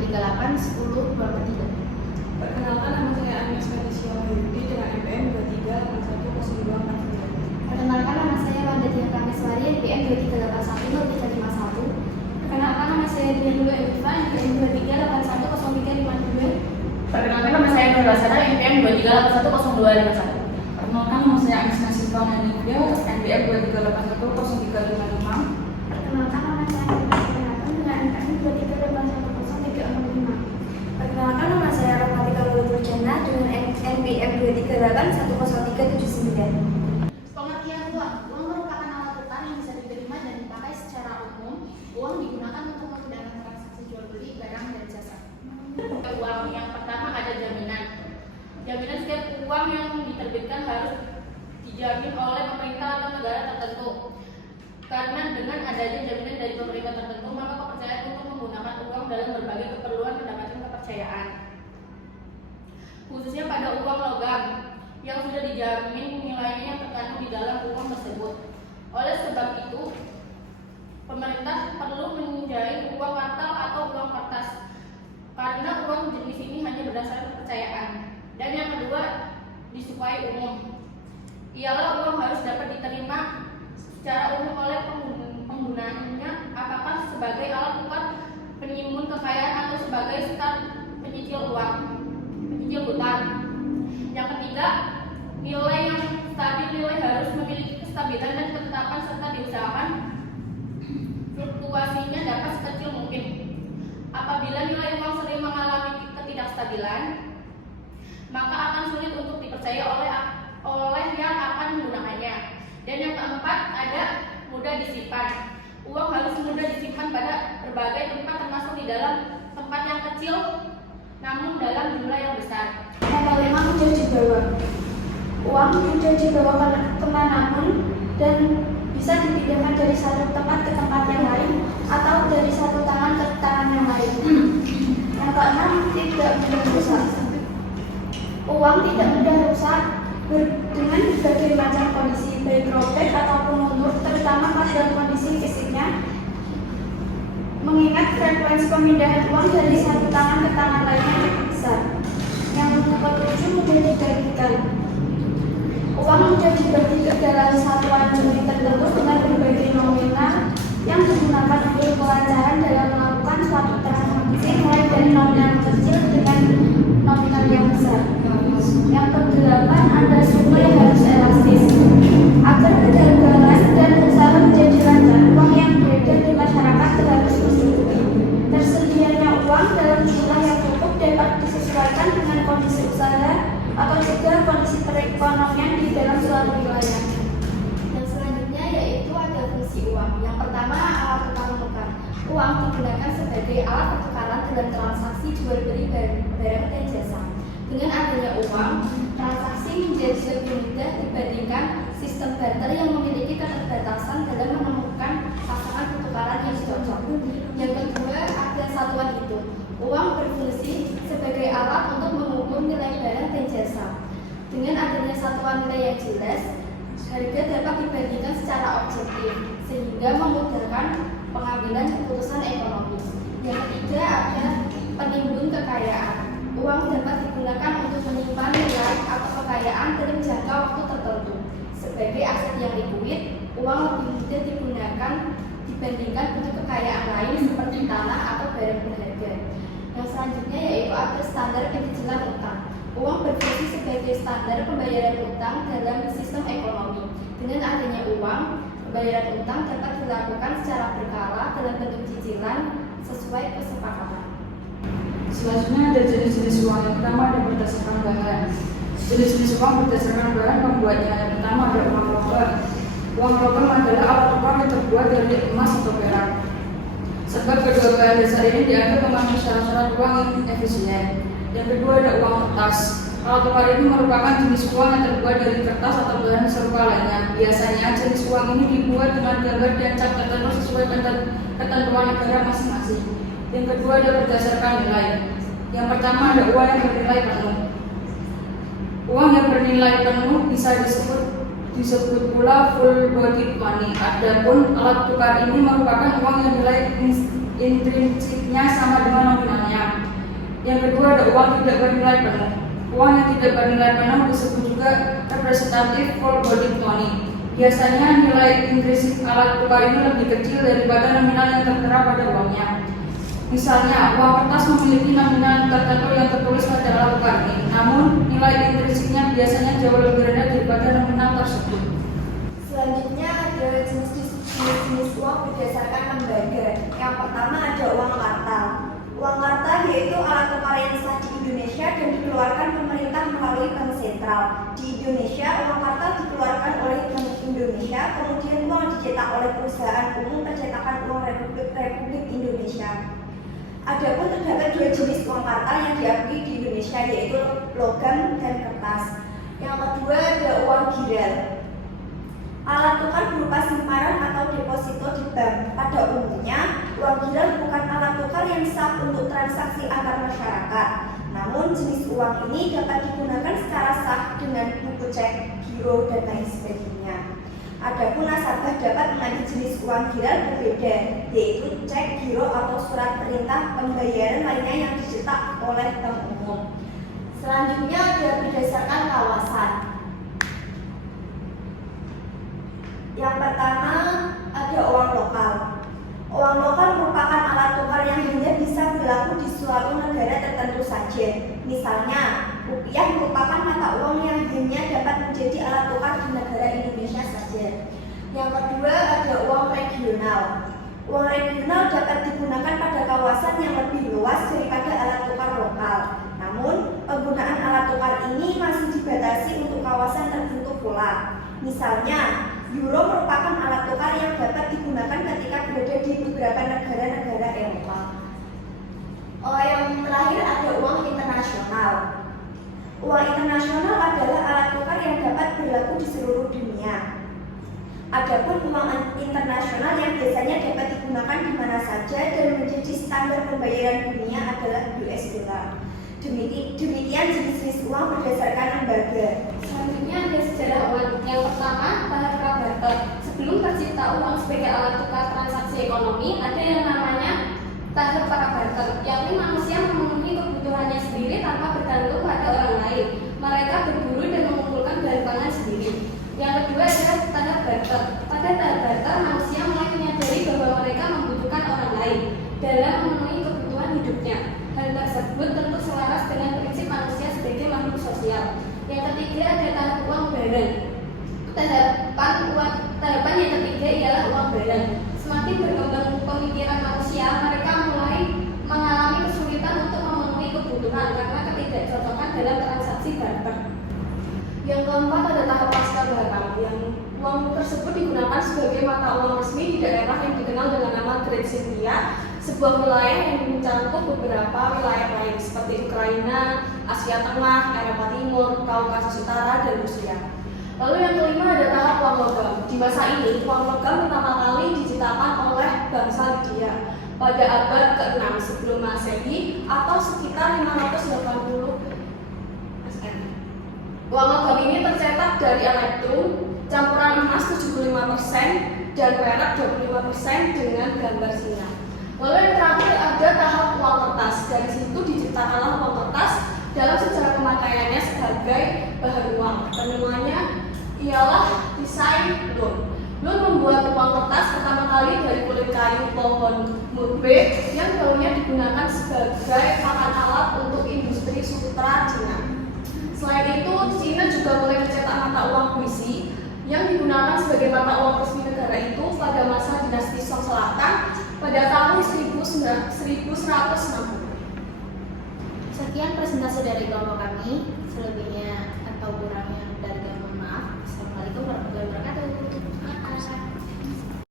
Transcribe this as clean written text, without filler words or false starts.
238 10 23. Perkenalkan, nama saya Agnes Felicia Wahyudi dengan NPM 23810249. Perkenalkan, nama saya Wanda Dian Prameswari, NPM 23810351. Perkenalkan, nama saya Dian Dulu Eviva, NPM 23810352. Perkenalkan, nama saya Nur Basara, NPM 23810251. Perkenalkan, nama saya Agnes Nasifah Nadia, NPM 23810355. Perkenalkan, nama saya Agnes Renata dengan NPM 23810365. Perkenalkan, nama saya Romatika Luluturjana dengan NPM 23810379. Pengertian uang. Uang merupakan alat tukar yang bisa diterima dan dipakai secara umum. Uang digunakan untuk memudahkan transaksi jual beli barang dan jasa. Uang yang pertama ada jaminan. Jaminan setiap uang yang diterbitkan harus dijamin oleh pemerintah atau negara tertentu. Karena dengan adanya jaminan dari pemerintah tertentu, maka kepercayaan untuk menggunakan uang dalam berbagai keperluan mendapatkan kepercayaan. Khususnya pada uang logam yang sudah dijamin nilainya yang terkandung di dalam uang tersebut. Oleh sebab itu, pemerintah perlu menjadi uang kartal atau uang kertas karena uang jenis ini hanya berdasarkan kepercayaan. Dan yang kedua, disukai umum. Ialah uang harus dapat diterima secara umum oleh penggunaannya, apakah sebagai alat tukar penyimbun kekayaan atau sebagai start penyicil hutang. Yang ketiga, nilai yang stabil. Nilai harus memiliki kestabilan dan ketetapan serta diusahakan fluktuasinya dapat sekecil mungkin. Apabila nilai uang sering mengalami ketidakstabilan, maka akan sulit untuk dipercaya oleh yang akan menggunakannya. Dan yang keempat, ada mudah disimpan. Uang harus mudah disimpan pada berbagai tempat, termasuk di dalam tempat yang kecil namun dalam jumlah yang besar. Yang kelima, mudah dibawa. Uang mudah dibawa kemana-pun dan bisa dipindahkan dari satu tempat ke tempat yang lain atau dari satu tangan ke tangan yang lain. Yang keenam, tidak mudah rusak. Uang tidak mudah rusak dengan berbagai macam kondisi, baik robek ataupun mundur, terutama pada kondisi fisiknya. Mengingat frekuensi pemindahan uang dari satu tangan ke tangan lainnya cukup besar. Yang ketujuh, mudah dibagikan. Uang mudah dibagi ke dalam satuan unit tertentu dengan berbagai nominal yang digunakan untuk kelancaran dalam melakukan suatu transaksi, mulai dari nominal kecil dengan nominal yang besar. Yang kedelapan, ada sumber yang harus elastis. Agar perdagangan dan usaha menjadi lancar, uang yang beredar di masyarakat harus mencukupi. Tersedianya uang dalam jumlah yang cukup dapat disesuaikan dengan kondisi usaha atau juga kondisi perekonomian di dalam suatu wilayah. Yang selanjutnya yaitu ada fungsi uang. Yang pertama, alat tukar menukar. Uang digunakan sebagai alat pertukaran dalam transaksi jual beli barang dan jasa. Dengan adanya uang, transaksi menjadi lebih mudah dibandingkan sistem barter yang memiliki keterbatasan dalam menemukan pasangan pertukaran yang cocok. Yang kedua, ada satuan hitung. Uang berfungsi sebagai alat untuk mengukur nilai barang dan jasa. Dengan adanya satuan nilai yang jelas, harga dapat dibandingkan secara objektif sehingga memudahkan pengambilan keputusan ekonomis. Yang ketiga, ada penimbun kekayaan. Uang dapat digunakan untuk menyimpan nilai atau kekayaan dalam jangka waktu tertentu. Sebagai aset yang likuid, uang lebih mudah digunakan dibandingkan bentuk kekayaan lain seperti tanah atau barang berharga. Yang selanjutnya yaitu ada standar pencicilan utang. Uang berfungsi sebagai standar pembayaran utang dalam sistem ekonomi. Dengan adanya uang, pembayaran utang dapat dilakukan secara berkala dalam bentuk cicilan sesuai kesepakatan. Selanjutnya ada jenis-jenis uang. Yang pertama ada berdasarkan bahan. Jenis-jenis uang berdasarkan bahan pembuatnya. Yang pertama ada uang logam. Uang logam adalah alat tukar yang terbuat dari emas atau perak. Sebab kedua bahan dasar ini dianggap memenuhi syarat-syarat uang yang efisien. Yang kedua ada uang kertas. Alat tukar ini merupakan jenis uang yang terbuat dari kertas atau bahan serupa lainnya. Biasanya jenis uang ini dibuat dengan gambar dan cap tertentu sesuai ketentuan negara masing-masing. Yang kedua ada berdasarkan nilai. Yang pertama ada uang yang bernilai penuh. Uang yang bernilai penuh bisa disebut pula full body money. Adapun alat tukar ini merupakan uang yang nilai intrinsiknya sama dengan nominalnya. Yang kedua ada uang tidak bernilai penuh. Uang yang tidak bernilai penuh disebut juga representative full body money. Biasanya nilai intrinsik alat tukar ini lebih kecil daripada nominal yang tertera pada uangnya. Misalnya, uang kertas memiliki nominal tertentu yang tertulis pada alat tukar ini, namun nilai intrinsiknya biasanya jauh lebih rendah daripada nominal tersebut. Selanjutnya ada jenis uang berdasarkan lembaga. Yang pertama ada uang kartal. Uang kartal yaitu alat tukar yang sah di Indonesia dan dikeluarkan pemerintah melalui bank sentral. Di Indonesia, uang kartal dikeluarkan oleh Bank Indonesia, kemudian uang dicetak oleh perusahaan umum percetakan uang Republik Indonesia. Adapun terdapat dua jenis uang kartal yang diakui di Indonesia, yaitu logam dan kertas. Yang kedua ada uang giral. Alat tukar berupa simpanan atau deposito di bank. Pada umumnya, uang giral bukan alat tukar yang sah untuk transaksi antar masyarakat. Namun, jenis uang ini dapat digunakan secara sah dengan buku cek, giro, dan lain sebagainya. Adapun nasabah dapat mengambil jenis uang giral berbeda, yaitu cek, giro, atau surat perintah pembayaran lainnya yang dicetak oleh bank umum. Selanjutnya ada berdasarkan kawasan. Yang pertama ada uang lokal. Uang lokal merupakan alat tukar yang hanya bisa berlaku di suatu negara tertentu saja. Misalnya, rupiah merupakan mata uang yang hanya dapat menjadi alat tukar di negara Indonesia saja. Yang kedua ada uang regional. Uang regional dapat digunakan pada kawasan yang lebih luas daripada alat tukar lokal. Namun, penggunaan alat tukar ini masih dibatasi untuk kawasan tertentu pula. Misalnya, euro merupakan alat tukar yang dapat digunakan ketika berada di beberapa negara-negara Eropa. Yang terakhir ada uang internasional. Uang internasional adalah alat tukar yang dapat berlaku di seluruh dunia. Adapun uang internasional yang biasanya dapat digunakan di mana saja dan menjadi standar pembayaran dunia adalah US dollar. Demikian jenis-jenis uang berdasarkan lembaga. Selanjutnya ada sejarah uang. Yang pertama, tahap prabarter. Sebelum tercipta uang sebagai alat tukar transaksi ekonomi, ada yang namanya tahap prabarter, yakni manusia memenuhi kebutuhannya sendiri tanpa bergantung pada orang lain. Mereka berburu dan mengumpulkan bahan pangan sendiri. Yang kedua adalah tahap barter. Pada tahap barter, manusia mulai menyadari bahwa mereka membutuhkan orang lain dalam memenuhi kebutuhan hidupnya. Hal tersebut tentu selaras dengan prinsip manusia sebagai makhluk sosial. Yang ketiga ada tahap uang barang. Tahapan yang ketiga ialah uang barang. Semakin berkembang pemikiran manusia, mereka mulai mengalami kesulitan untuk memenuhi kebutuhan karena ketidakcocokan dalam transaksi barter. Yang keempat ada tahap pasca barang, yang uang tersebut digunakan sebagai mata uang resmi di daerah yang dikenal dengan nama Great Siberia, sebuah wilayah yang mencakup beberapa wilayah lain seperti Ukraina, Asia Tengah, Eropa Timur, Kaukasus Utara, dan Rusia. Lalu yang kelima ada tahap uang logam. Di masa ini, uang logam pertama kali diciptakan oleh bangsa Lydia pada abad ke-6 sebelum Masehi atau sekitar 580 SN. Uang logam ini tercetak dari elektrum, campuran emas 75% dan perak 25% dengan gambar singa. Lalu yang terakhir ada tahap uang kertas. Dari situ diciptakanlah uang kertas dalam sejarah pemakaiannya sebagai bahan uang. Penemuannya ialah desain Loon. Loon membuat uang kertas pertama kali dari kulit kayu pohon murbe yang dahulunya digunakan sebagai pakan alat untuk industri sutra Cina. Selain itu, Cina juga mulai mencetak mata uang puisi yang digunakan sebagai mata uang resmi negara itu pada masa dinasti Song Selatan pada tahun 1160. Sekian presentasi dari kelompok kami. Selebihnya atau kurangnya dari kami mohon maaf. Assalamualaikum warahmatullahi wabarakatuh.